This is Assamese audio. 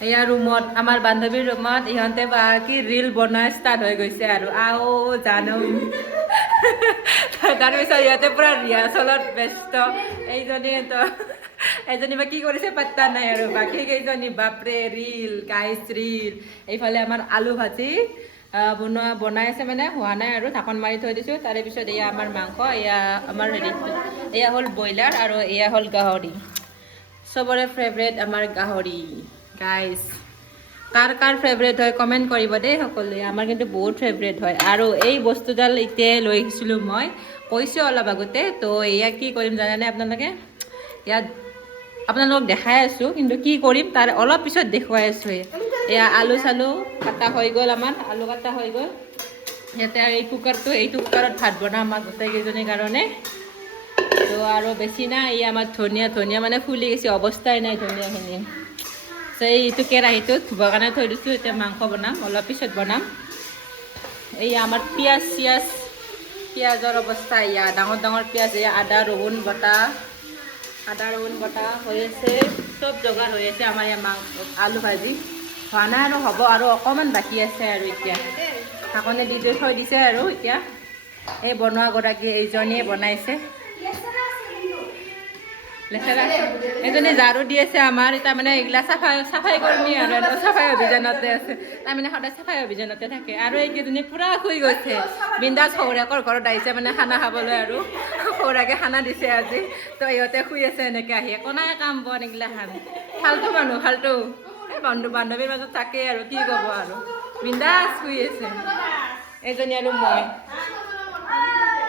এয়া ৰুমত আমাৰ বান্ধৱীৰ ৰুমত ইহঁতে বা কি ৰিল বনাই ষ্টাৰ্ট হৈ গৈছে আৰু আও জানো তাৰপিছত ইহঁতে পুৰা ৰিহাৰ্চলত ব্যস্ত এজনী বা কি কৰিছে পাত্তা নাই আৰু বাকী কেইজনী বাপৰে ৰিল গাইছ ৰিল এইফালে আমাৰ আলু ভাজি বনাই আছে মানে হোৱা নাই আৰু ঢাকন মাৰি থৈ দিছোঁ তাৰে পিছত এয়া আমাৰ মাংস এয়া আমাৰ হেৰি এয়া হ'ল ব্ৰইলাৰ আৰু এয়া হ'ল গাহৰি চবৰে ফেভৰেট আমাৰ গাহৰি গাইজ কাৰ কাৰ ফেভৰেট হয় কমেণ্ট কৰিব দেই সকলোৱে আমাৰ কিন্তু বহুত ফেভৰেট হয় আৰু এই বস্তুডাল এতিয়াই লৈ আহিছিলোঁ মই কৈছোঁ অলপ আগতে তো এয়া কি কৰিম জানেনে আপোনালোকে ইয়াত আপোনালোকক দেখাই আছোঁ কিন্তু কি কৰিম তাৰ অলপ পিছত দেখুৱাই আছোঁ এয়া আলু চালু কাটা হৈ গ'ল আমাৰ আলু কাটা হৈ গ'ল ইয়াতে আৰু এই কুকাৰত ভাত বনাম আমাৰ গোটেইকেইজনীৰ কাৰণে তো আৰু বেছি নাই এই আমাৰ ধনিয়া মানে ফুলি গৈছে অৱস্থাই নাই ধনিয়াখিনি এইটো কেৰাহীটোত ধুবৰ কাৰণে থৈ দিছোঁ এতিয়া মাংস বনাম অলপ পিছত বনাম এই আমাৰ পিঁয়াজৰ অৱস্থা এয়া ডাঙৰ পিঁয়াজ এয়া আদা ৰহুন বটা হৈ আছে চব যোগাৰ হৈ আছে আমাৰ ইয়াৰ আলু ভাজি হোৱা নাই আৰু হ'ব আৰু অকণমান বাকী আছে আৰু এতিয়া ঢাকনি দি থৈ দিছে আৰু এতিয়া এই বনোৱাগৰাকী এইজনীয়ে বনাইছে লেচেৰা এজনী ঝাৰু দি আছে আমাৰ তাৰমানে এইগিলা চাফাই কৰ্মী আৰু চাফাই অভিযানতে আছে তাৰমানে সদায় চাফাই অভিযানতে থাকে আৰু এইকেইজনী পূৰা শুই গৈছে বিন্দাছ সৌৰাকৰ ঘৰত আহিছে মানে খানা খাবলৈ আৰু সৌৰাকে খানা দিছে আজি তো ইহঁতে শুই আছে এনেকৈ আহি একো নাই কাম বন এইগিলা ফাল্টু মানুহ ফাল্টু এই বান্ধৱীৰ মাজত থাকেই আৰু কি ক'ব আৰু বিন্দাছ শুই আছে এইজনী আৰু মই